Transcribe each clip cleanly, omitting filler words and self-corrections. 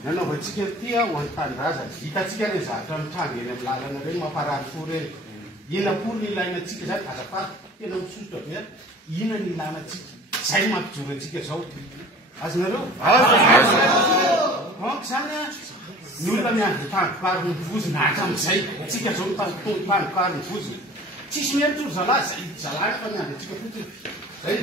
Nanaovantsika tia ho an'ny tanindrazana hitatsika ny zatra mitranga eny amin'ny lalana reny mamparary fo reny inapory ny ilainantsika zany azafady tena misosotra be ina ny ilanantsika zay mampijoro antsika zao azonareo manko zany a ny olona miandro tandipary ny vozona hatram'izay tsika zao tandipary ny vozona tsisy miantoro zalahy zay zalahy fa miandro atsika fotsiny zay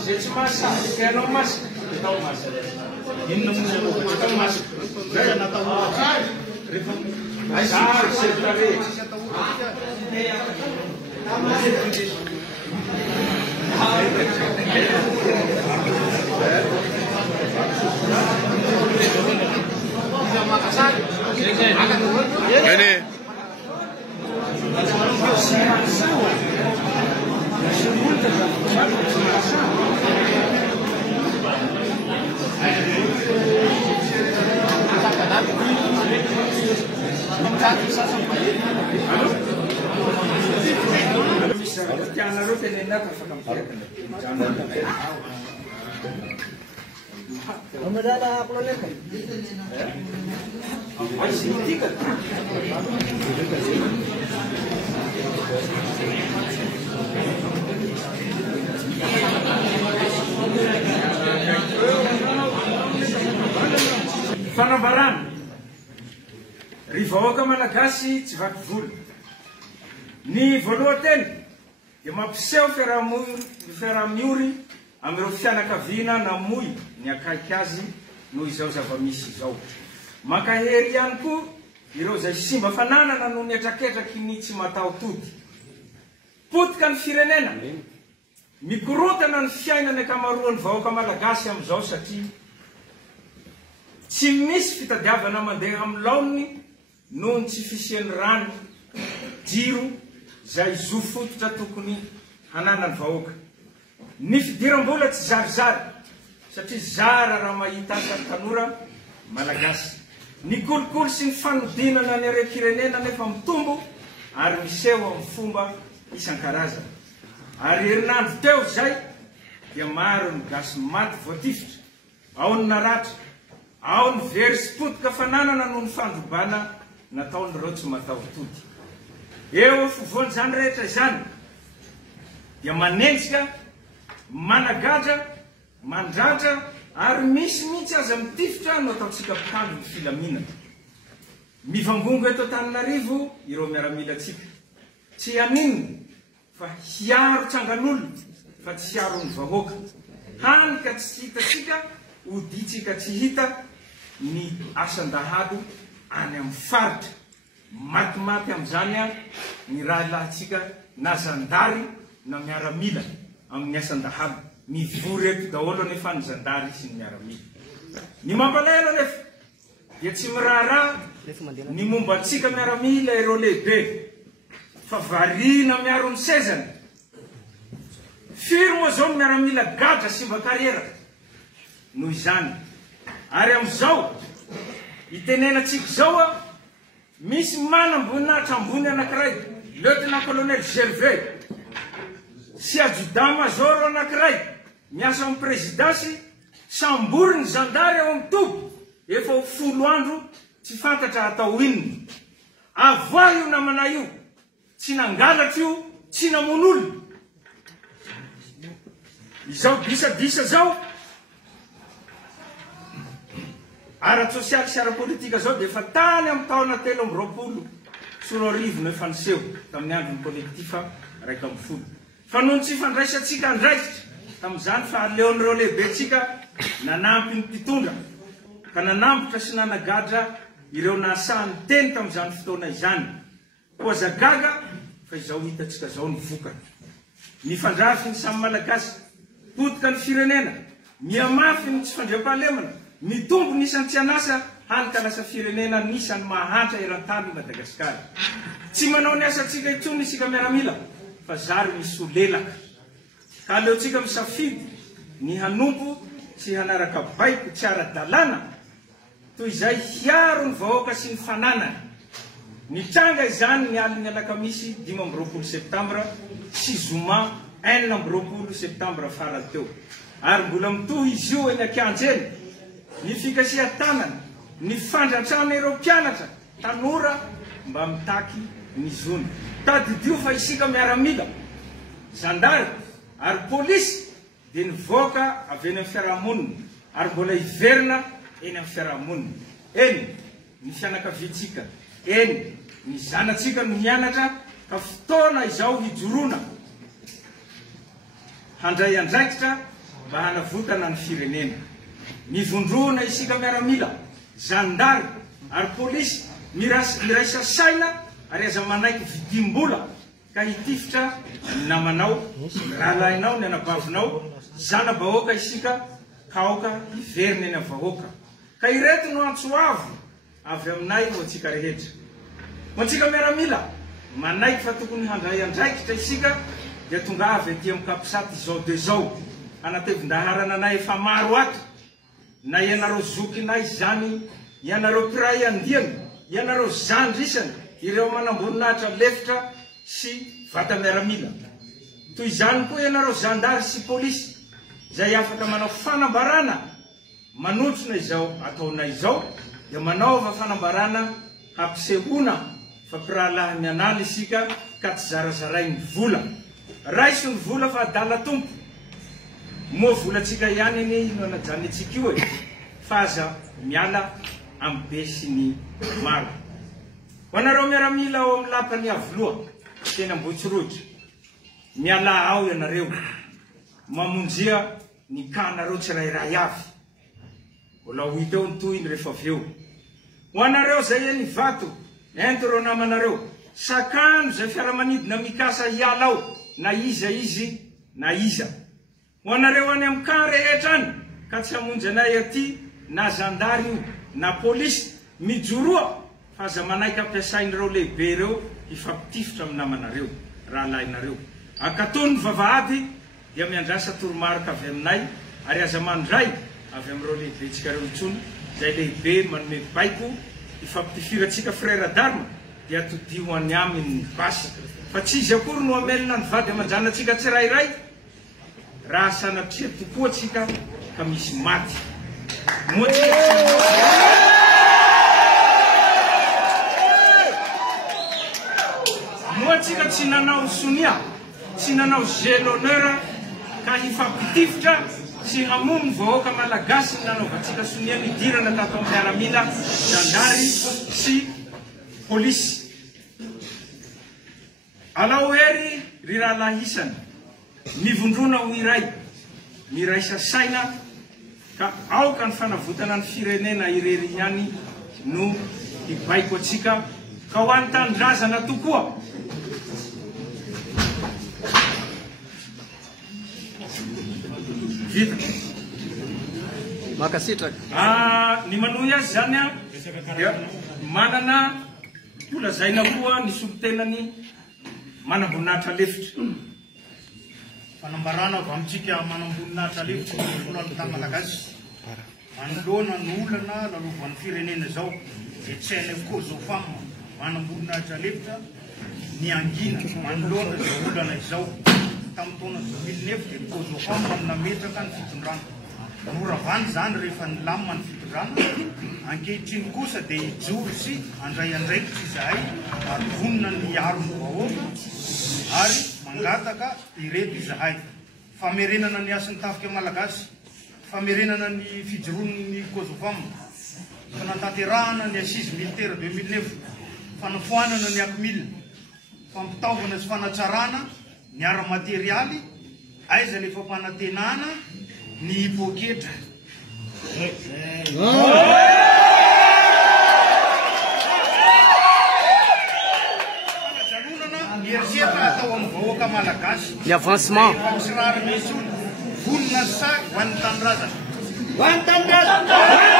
Você te massa, quer não massa, então massa. E não então massa. Já não tá mal. Aí você tá vendo? Ini. Fanambarana ry vahoaka malagasy tsy vaky vola ny voalohantena dia mampiseho fiaraha-miory amin'ireo fianakaviana namoy ny akaiky azy noho izao zava-misy izao. Mankahery ihany koa ireo zay simba fananana noho ny atraketraky ny tsy mataotody potika ny firenena mikorotana ny fiainany akamaroan'ny vahoaka malagasy amin'izao satria tsy misy fitadiavana mandeha amin'ny laoniny noho ny tsy fisian'ny rano jiro zay zo fototra tokony hananany vahoaka. Ny fidiram-bola tsy zarizary satria zara raha mahita asany tanora malagasy. Ny kolikoly sy ny fanodinana ny arem-pirenena nefa mitombo ary miseho amin'ny fomba isan-karazana. Ary herinandro teo zay dia maro ny gasy maty voatifitra, ao ny naratra, ao ny very sy potika fananana noho ny fandrobana nataon'ireo tsy mataotody. Eo fovoan'izany rehetra izany dia manenjika, managaja, mandratra ary misy mihitsy aza mitifitra no ataontsika mpikandro ny filaminana. Mivangongo eto Antananarivo ireo miaramila atsika tsy haninona fa hiaro tsangan'olona fa tsy hiaro ny vahoaka. Hany ka tsy hitatsika, oditsika tsy hita ny asan-dahalo any amin'ny faritra. Matimaty amin'izany a ny raha lahtsika na zandary na miaramila amin'ny asan-dahalo. Mivory eto daholo nefa ny zandary sy ny miaramila. Ny mampalahelo nefa dia tsy miraharaha ny momba antsika miaramila ireo lehibe fa variana miaro ny sezany. Firy moa zao miaramila gadra sy mba kariera noho izany. Ary amin'izao itenenantsika zao a misy manam-boninahitra ambony anankiray lieutenant colonel Gervais sy adjudant major anankiray miasa amin'ny présidansy sambory ny zandary ao amin'ny tobo efa ho 10 andro tsy fantatra atao inona. Avoa io namana io, tsy nangalatra io, tsy namon'olona. Izao disadisa zao ara-tsosialy sy ara-politika zao dia efa tany amin'ny taona 2020 sy 2020 no efa niseho tamin'ny andron'ny kolektifa 110 fa noho tsy fandraisantsika andraikitra tamin'izany fa aleon'ireo lehibetsika nanampy ny mpitondra ka nanampotra sy nanagadra ireo nasahan'ny teny tamin'izany fotoana izany koa zagaga fa izao hitatsika zao ny vokany ny fandrafy ny samy malagasy potika ny firenena miamafy ny tsy fandriam-pahalemana mitombo nisan'ny tsy anasa hanika lasa firenena nisan'ny mahantra eran-tany Madagasikara tsy manao ny asantsika itsony isika miaramila fa zary misy olelaka ka aleontsika misafidy ny hanompo sy hanaraka baiko tsy ara-dalàna toy izay hiaro ny vahoaka sy ny fananany nitranga izany ny aliny alakamisy 5 septambra sy zoma 1 septambra farany teo ary mbola mitohy izy io eny Ankianjely ny fikasia tanana ny fandratrana ireo mpianatra tanora mba mitaky ny zony tadidio fa isika miaramila zandary ary polisy dia nivoaka avy eny amin'ny fiarahamonina ary mbola hiverina eny amin'ny fiarahamonina eny ny fianakaviantsika eny ny zanatsika no mianatra ka fotoana izao hijorona handray andraikitra mba hanavotana ny firenena mivondrona isika miaramila zandary ary polisy miraisa saina ary aza manaiky vidimbola ka hitifitra ny namanao rahalahinao ny anabavinao zana-bahoaka isika kaoka hiverina eny amin'ny vahoaka ka ireto no antsoavo avy aminay ho antsika rehetra ho antsika miaramila manaiky fa tokony handray andraikitra isika dia tonga avy aty amin'ny kapisaty izao de zao anatevin-daharana anay efa maro ato na ianareo zokinay zany ianareo piray andiany ianareo zandrisany ireo manamboninahitra lefitra sy vata miaramila toy izany koa ianareo zandary sy polisy izay afaka manao fanambarana manotrona izao ataonay izao dia manaova fanambarana hampisehoana fa pirahalahy mianala isika ka tsy zarazaray ny vola raiso ny vola fa adala tompo moa volatsika ihany iny no anajany atsika io e fa aza miala amin'ny be sy ny maro ho anareo miaramila ao amin'ny lapany avoloa tena Ambohitsirotra miala ao ianareo mamonjea ny kanareo tsirairay avy mbola ho hita eo ny toy iny rehefa avy eo ho anareo zay eny vato ento reo namanareo sakano zay fiaramanidina mikasa hiala ao na iza izy na iza ho anareo any amin'ny kan rehetra any ka tsy hamonjy anay aty na zandary io na polisy mijoroa fa aza manaiky ampiasain'ireo lehibe reo hifampitifitra amin'ny namanareo rahalahinareo ankatony ny vavahady dia miandrasa toromarika avy aminay ary aza mandray avy amin'ireo lehibetsika reo itsony zay lehibe manome baiko hifampitifiratsika frère d'arme dia todio any aminy basy fa tsy izy akory no amelona ny vady aman-dranatsika tsirairay raha sanatria tokoa atsika ka misy maty moatsika tsy nanao sonia tsy nanao jeu l'honneur ka hifampitifitra sy hamono ny vahoaka malagasy ny nanaovantsika sonia nidirana tato amin'ny miaramila zandary sy polisy alao hery ry rahalahy isany mivondrona ho iray miraisa saina ka aoka ny fanavotana ny firenena irery ihany no hibaiko atsika ka ho any tanindrazana tokoa vita makasitraka ny manohy azy zany a dia manana olazaina koa ny solitenany manamboninahitra lefitra fanambarana avy amintsika manamboninahitra lefitra volantany malagasy manoloana ny olana lalovan'ny firenena zao dia tsy hainay koa zao fama manamboninahitra lefitra ny angina manoloana zao olana izao tamin'ny taona 2009 dia koa zao fama nametraka ny fitondrana noravany zany rehefa nilamina ny fitondrana ankehitriny kosa dia hijoro sy andray andraikitra izahay ary vonina ny aro ny vahoaka ary mangataka ireto izahay famerenana ny asan'ny tafika malagasy famerenana ny fijoroan'ny kozofam fanantanterahana ny assise militaire 2009 fanafoanana ny akmil fampitaovana sy fanatsarana ny ara-materialy aiza le fampanantenana ny poketra fanajalonana mieritseritra atao amin'ny vahoaka malagasy ny avancement fampisirary misy olo vonona saky ho an'ny tanindrazana ho an'ny tanindrazana